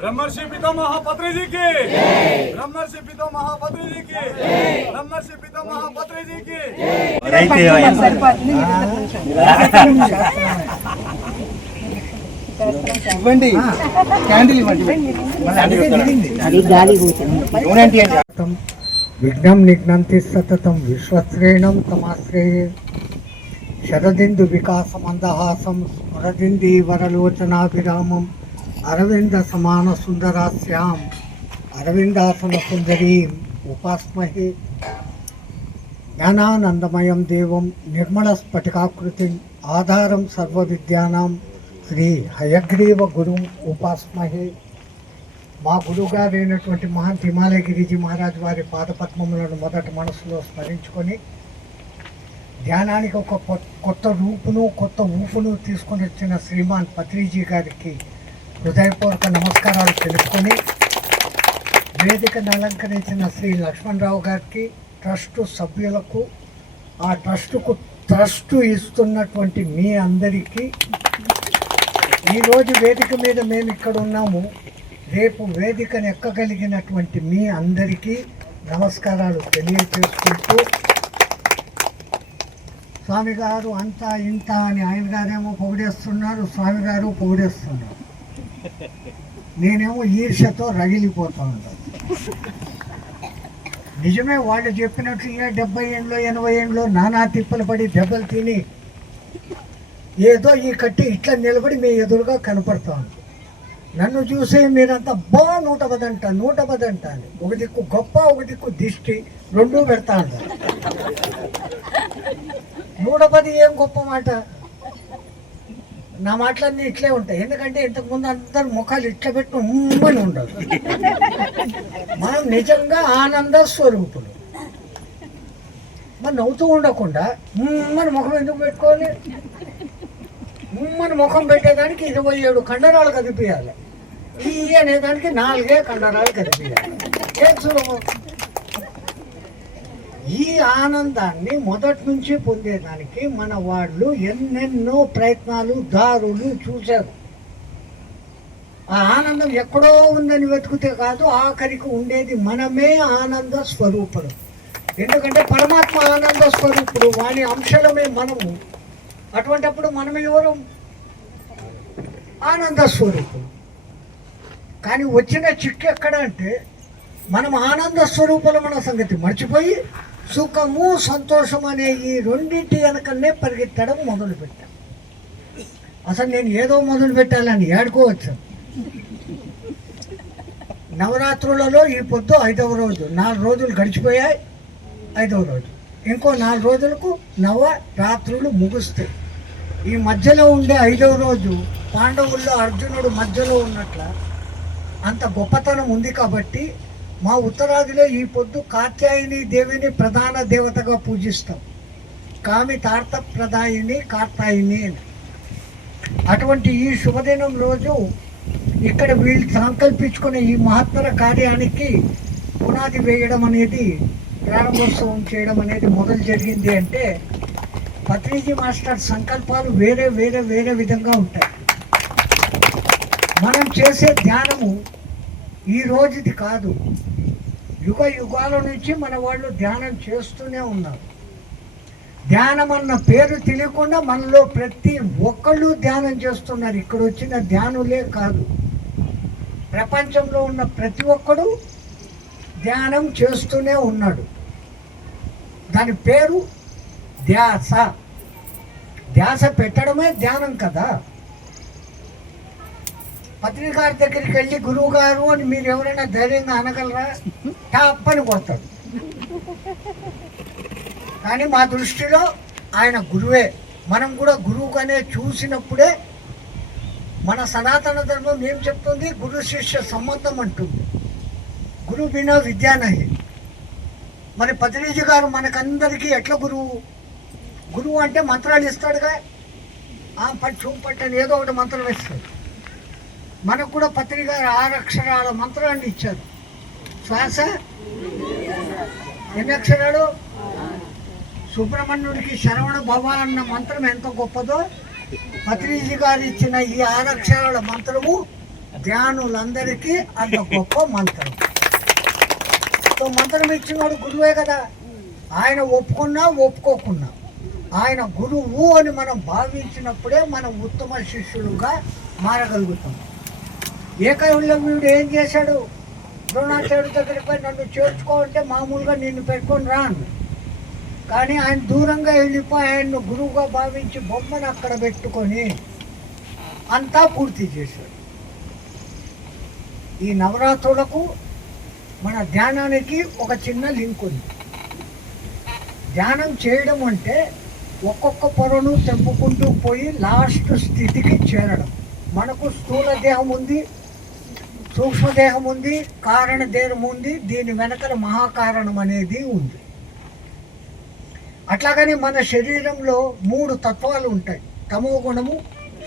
బ్రహ్మర్షి పితో మహాపత్రిజీకి బ్రహ్మర్షి పితో మహాపత్రిజీకి బ్రహ్మర్షి పితో మహాపత్రిజీకి ఇవ్వండి క్యాండిల్ ఇవ్వండి విఘ్నం నిఘ్నంతి సతతం విశ్వశ్రేణం తమాశ్రేయం. శరదిందు వికాసమందహాసం స్మరదింది వరలోచనాభిరామం అరవింద సమాన సుందరాస్యాం అరవిందాసన సుందరీం ఉపాస్మహే. జ్ఞానానందమయం దేవం నిర్మలస్ఫటికాకృతి ఆధారం సర్వ విద్యానాం శ్రీ హయగ్రీవ గురు ఉపాస్మహే. మా గురువుగారైనటువంటి మహంత్ హిమాలయగిరిజీ మహారాజ్ వారి పాదపద్మములను మొదట మనసులో స్మరించుకొని ధ్యానానికి ఒక కొత్త రూపును కొత్త ఊపును తీసుకొని వచ్చిన శ్రీమాన్ పత్రిజీ గారికి హృదయపూర్వక నమస్కారాలు తెలుపుకొని వేదికను అలంకరించిన శ్రీ లక్ష్మణరావు గారికి ట్రస్ట్ సభ్యులకు ఆ ట్రస్టుకు ట్రస్ట్ ఇస్తున్నటువంటి మీ అందరికీ ఈరోజు వేదిక మీద మేము ఇక్కడ ఉన్నాము. రేపు వేదికను ఎక్కగలిగినటువంటి మీ అందరికీ నమస్కారాలు తెలియజేసుకుంటూ స్వామి గారు అంతా ఇంత అని ఆయన గారేమో పొగిడేస్తున్నారు స్వామి గారు పొగిడేస్తున్నారు. నేనేమో ఈర్ష్యతో రగిలిపోతూ ఉంటాను నిజమే వాళ్ళు చెప్పినట్లుగా ఏ డెబ్బై ఏండ్లో ఎనభై ఏండ్లో నానా తిప్పలు పడి దెబ్బలు తిని ఏదో ఈ కట్టి ఇట్లా నిలబడి మీ ఎదురుగా కనపడతాను. నన్ను చూసి మీరంతా బా నూట పదంట నూట పదంట అని. ఒక దిక్కు గొప్ప ఒక దిక్కు దిష్టి రెండూ పెడతా ఉంటారు మూడవది ఏం గొప్ప మాట? నా మాటలన్నీ ఇట్లే ఉంటాయి. ఎందుకంటే ఇంతకుముందు అందరు ముఖాలు ఇట్లా పెట్టి ఉమ్మని ఉండదు మనం నిజంగా ఆనంద స్వరూపులు. మరి నవ్వుతూ ఉండకుండా ఉమ్మని ముఖం ఎందుకు పెట్టుకోవాలి? ఉమ్మని ముఖం పెట్టేదానికి ఇరవై ఏడు కండరాలు కదిపియాలి. ఈ అనేదానికి నాలుగే కండరాలు కదిపియాలి. ఏం సులభం? ఈ ఆనందాన్ని మొదటి నుంచి పొందేదానికి మన వాళ్ళు ఎన్నెన్నో ప్రయత్నాలు దారులు చూశారు. ఆ ఆనందం ఎక్కడో ఉందని వెతికితే కాదు ఆఖరికి ఉండేది మనమే ఆనంద స్వరూపుడు ఎందుకంటే పరమాత్మ ఆనంద స్వరూపుడు వాని అంశాలమే మనము. అటువంటప్పుడు మనం ఎవరు? ఆనంద స్వరూపుడు కానీ వచ్చిన చిక్కు ఎక్కడ అంటే మనం ఆనంద స్వరూపులమన్న మన సంగతి మర్చిపోయి సుఖము సంతోషం అనే ఈ రెండింటి వెనకనే పరిగెత్తడం మొదలుపెట్టాను. అసలు నేను ఏదో మొదలు పెట్టాలని ఏడుకోవచ్చు. నవరాత్రులలో ఈ పొద్దు ఐదవ రోజు నాలుగు రోజులు గడిచిపోయాయి ఐదవ రోజు. ఇంకో నాలుగు రోజులకు నవ రాత్రులు ముగుస్తాయి. ఈ మధ్యలో ఉండే ఐదవ రోజు పాండవుల్లో అర్జునుడు మధ్యలో ఉన్నట్ల అంత గొప్పతనం ఉంది కాబట్టి మా ఉత్తరాదిలో ఈ పొద్దు కాత్యాయని దేవిని ప్రధాన దేవతగా పూజిస్తాం. కామి తార్త ప్రదాయిని కార్తాయిని అని. అటువంటి ఈ శుభదినం రోజు ఇక్కడ వీళ్ళు సంకల్పించుకునే ఈ మహత్తర కార్యానికి పునాది వేయడం అనేది ప్రారంభోత్సవం చేయడం అనేది మొదలు జరిగింది అంటే పత్రిజీ మాస్టర్ సంకల్పాలు వేరే వేరే వేరే విధంగా ఉంటాయి. మనం చేసే ధ్యానము ఈ రోజుది కాదు. యుగ యుగాల నుంచి మన వాళ్ళు ధ్యానం చేస్తూనే ఉన్నారు. ధ్యానం అన్న పేరు తెలియకుండా మనలో ప్రతి ఒక్కళ్ళు ధ్యానం చేస్తున్నారు. ఇక్కడ వచ్చిన ధ్యానులే కాదు. ప్రపంచంలో ఉన్న ప్రతి ఒక్కడు ధ్యానం చేస్తూనే ఉన్నాడు. దాని పేరు ధ్యాస. ధ్యాస పెట్టడమే ధ్యానం కదా? పత్రికారి దగ్గరికి వెళ్ళి గురువు గారు అని మీరు ఎవరైనా ధైర్యంగా అనగలరా? టాప్పని కొడతాడు. కానీ మా దృష్టిలో ఆయన గురువే. మనం కూడా గురువుగానే చూసినప్పుడే మన సనాతన ధర్మం ఏం చెప్తుంది? గురు శిష్య సంబంధం అంటుంది. గురు బినా విద్యానహి మరి పత్రిజీ గారు మనకందరికీ ఎట్లా గురువు? గురువు అంటే మంత్రాలు ఇస్తాడుగా. ఆ పట్టు పట్టని ఏదో ఒకటి మంత్రం ఇస్తాడు మనకు కూడా పత్రిక ఆరక్షరాల ఆరు అక్షరాల మంత్రాన్ని ఇచ్చారు. శ్వాస ఎన్ని అక్షరాలు? సుబ్రహ్మణ్యుడికి శరవణ భవ అన్న మంత్రం ఎంత గొప్పదో పత్రిజీ గారు ఇచ్చిన ఈ ఆరక్షరాల మంత్రము ధ్యానులందరికీ అంత గొప్ప మంత్రం. సో మంత్రం ఇచ్చినవాడు గురువే కదా. ఆయన ఒప్పుకున్నా ఒప్పుకోకున్నా. ఆయన గురువు అని మనం భావించినప్పుడే మనం ఉత్తమ శిష్యులుగా మారగలుగుతాం. ఏకైవ్యుడు ఏం చేశాడు? ద్రోణాచార్యుడి దగ్గరికి పోయి నన్ను చేర్చుకోవాలంటే మామూలుగా నిన్ను పెట్టుకొని రాను. కానీ ఆయన దూరంగా వెళ్ళిపోయి ఆయన్ను గురువుగా భావించి బొమ్మను అక్కడ పెట్టుకొని అంతా పూర్తి చేశాడు. ఈ నవరాత్రులకు మన ధ్యానానికి ఒక చిన్న లింక్ ఉంది. ధ్యానం చేయడం అంటే ఒక్కొక్క పొరను తెంపుకుంటూ పోయి లాస్ట్ స్థితికి చేరడం. మనకు స్థూల దేహం ఉంది సూక్ష్మదేహం ఉంది కారణ దేహం ఉంది దీని వెనకల మహాకారణం అనేది ఉంది. అట్లాగని మన శరీరంలో మూడు తత్వాలు ఉంటాయి తమో గుణము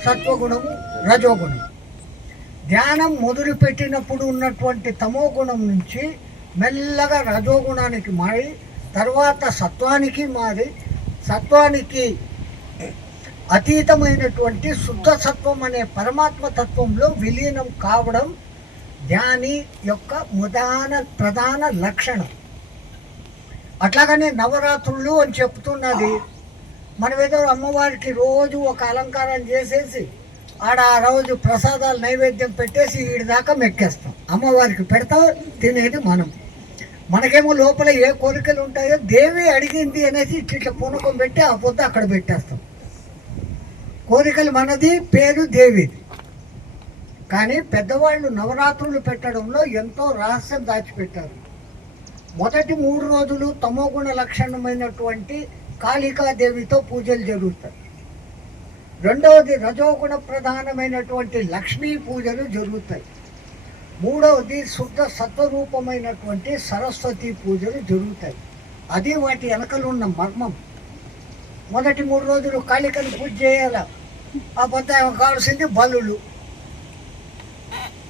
సత్వగుణము రజోగుణము. ధ్యానం మొదలు పెట్టినప్పుడు ఉన్నటువంటి తమో గుణం నుంచి మెల్లగా రజోగుణానికి మారి తర్వాత సత్వానికి మారి సత్వానికి అతీతమైనటువంటి శుద్ధ సత్వం అనే పరమాత్మ తత్వంలో విలీనం కావడం ధ్యాని యొక్క ప్రధాన ప్రధాన లక్షణం. అట్లాగనే నవరాత్రులు అని చెప్తున్నది. మనం ఏదో అమ్మవారికి రోజు ఒక అలంకారం చేసేసి ఆడ ఆ రోజు ప్రసాదాలు నైవేద్యం పెట్టేసి వీడి దాకా మెక్కేస్తాం. అమ్మవారికి పెడతాం తినేది మనం. మనకేమో లోపల ఏ కోరికలు ఉంటాయో దేవి అడిగింది అనేసి ఇట్లా ఇట్లా పూనకం పెట్టి ఆ పొద్దు అక్కడ పెట్టేస్తాం. కోరికలు మనది పేరు దేవిది. కానీ పెద్దవాళ్ళు నవరాత్రులు పెట్టడంలో ఎంతో రహస్యం దాచిపెట్టారు. మొదటి మూడు రోజులు తమోగుణ లక్షణమైనటువంటి కాళికాదేవితో పూజలు జరుగుతాయి. రెండవది రజోగుణ ప్రధానమైనటువంటి లక్ష్మీ పూజలు జరుగుతాయి. మూడవది శుద్ధ సత్వరూపమైనటువంటి సరస్వతి పూజలు జరుగుతాయి. అది వాటి వెనకలు ఉన్న మర్మం. మొదటి మూడు రోజులు కాళికను పూజ చేయాల ఆ పొద్దు కావాల్సింది బలులు.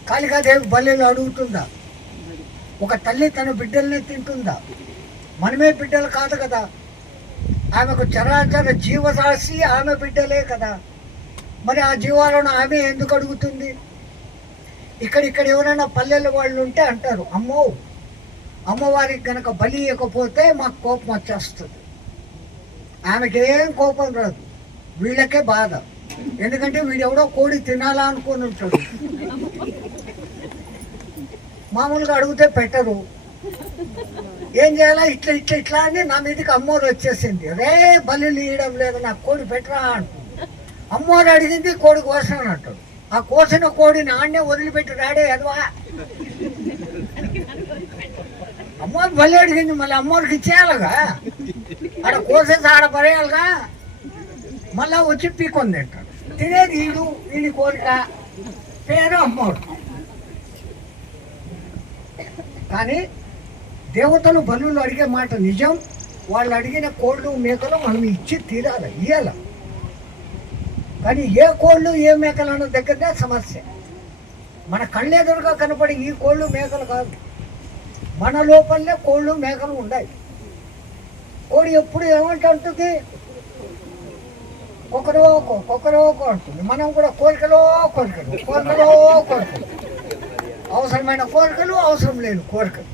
కాళికాదేవి బల్లెలు అడుగుతుందా? ఒక తల్లి తన బిడ్డల్ని తింటుందా? మనమే బిడ్డలు కాదు కదా. ఆమెకు చరాచర జీవరాశి ఆమె బిడ్డలే కదా. మరి ఆ జీవాలను ఆమె ఎందుకు అడుగుతుంది? ఇక్కడ ఇక్కడ ఎవరైనా పల్లెల వాళ్ళు ఉంటే అంటారు అమ్మో అమ్మవారికి కనుక బలి ఇవ్వకపోతే మాకు కోపం వచ్చేస్తుంది. ఆమెకి ఏం కోపం రాదు. వీళ్ళకే బాధ. ఎందుకంటే వీడెవడో కోడి తినాలా అనుకుని ఉంటాడు. మామూలుగా అడిగితే పెట్టరు. ఏం చేయాలా? ఇట్లా ఇట్లా ఇట్లా అని నా మీదకి అమ్మోరు వచ్చేసింది. రే బలి ఇవ్వడం లేదు నాకు కోడి పెట్టరా అంటు అమ్మోరు అడిగింది కోడి కోసాను అంటాడు ఆ కోసిన కోడిని ఆడనే వదిలిపెట్టి రాడే అదవా అమ్మోరు బలి అడిగింది మళ్ళీ అమ్మోరికి ఇచ్చేయాలిగా? ఆడ కోసేసి ఆడ పడేయాలిగా? మళ్ళా వచ్చి పీకొని తింటాడు తినేది ఈడు వీడి కోరిక పేరు అమ్మోడు కానీ దేవతలు బలులు అడిగే మాట నిజం వాళ్ళు అడిగిన కోళ్ళు మేకలు మనం ఇచ్చి తీరాలి ఇయ్యాల. కానీ ఏ కోళ్ళు ఏ మేకలు అన్న దగ్గరనే సమస్య. మన కళ్ళెదురుగా కనపడే ఈ కోళ్ళు మేకలు కాదు. మన లోపలనే కోళ్ళు మేకలు ఉన్నాయి కోడి ఎప్పుడు ఏమంటే ఒకరో ఒకరో ఒకరో అంటుంది. మనం కూడా కోరికలో కోరికలు కోరికలో కోరికలు. అవసరమైన కోరికలు అవసరం లేని కోరికలు.